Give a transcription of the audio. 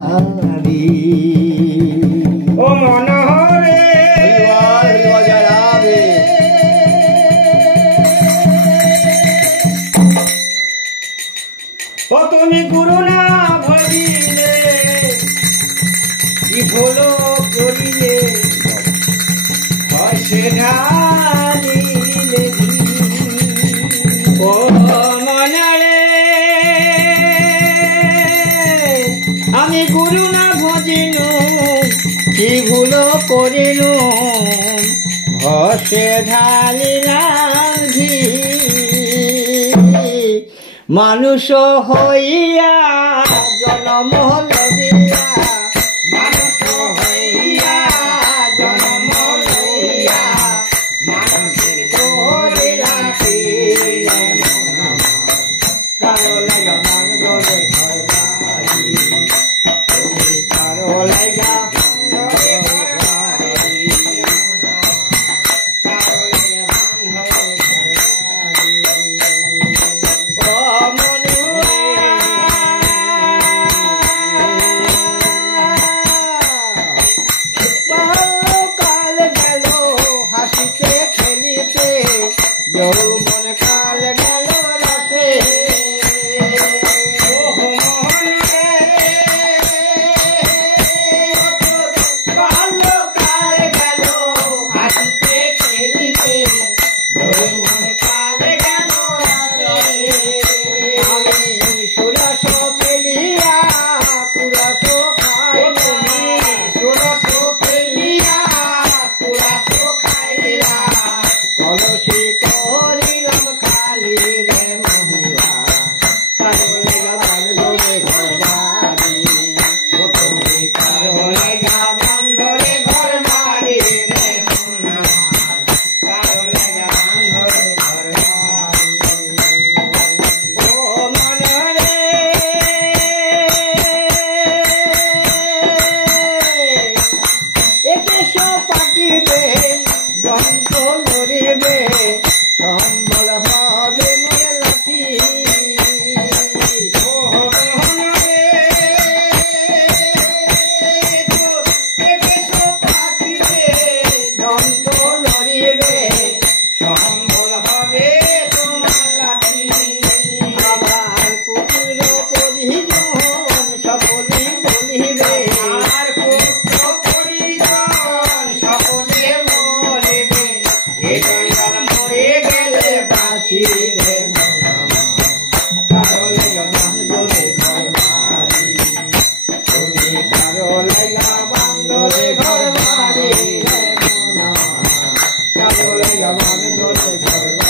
ও মনোহরে ও তুমি গুরু না ভজিলে কি ভুলো করিলে সে ঢালিলে ও মনারে আমি গুরু না ভজিনু কি ভুলো করিনু ভসে ঢালিলাম ঘি মানুষ হইয়া জনম লইয়া মানুষ হইয়া জনম লইয়া মানুষের ধরে রাখিলে কারো লাগা মান ধরে ঘর বাড়ি তুমি কারো লাগা ধরে ঘর বাড়ি কারো লাগা মান ধরে ঘর বাড়ি যৌবন কাল গেল রসে কালো কাল গেল হাসিতে খেলিতে যৌবন কাল গেল রসে আমি সুরস পেলিয়া পুরস খাইলা সুরস পেলিয়া পুরস খাইলা কলসি করিলাম খালি রে মহিলা কারো লাগা মান ধরে ঘর বাড়ি ও তুমি কারো লাগা মান ধরে ঘর বাড়ি রে মনা কারো লাগা মান ধরে ঘর বাড়ি ও মন রে এদেশ পাকিবে গন্ধ লড়িবে সম্বল হবে মোর লাঠি ও মনরে এদেশ পাকিবে গন্ধ লড়িবে সম্বল হবে তোমার লাঠি আবার পুত্র পরিজন সকলে বলিবে আর পুত্র পরিজন সকলে বলিবে এ জঙ্গল মরে গেলে বাঁচিবে কারো লাগা মান ধরে ঘর বাড়ি তুমি কারো লাগা মান ধরে ঘর বাড়ি রে মনা কারো লাগা মান ধরে ঘর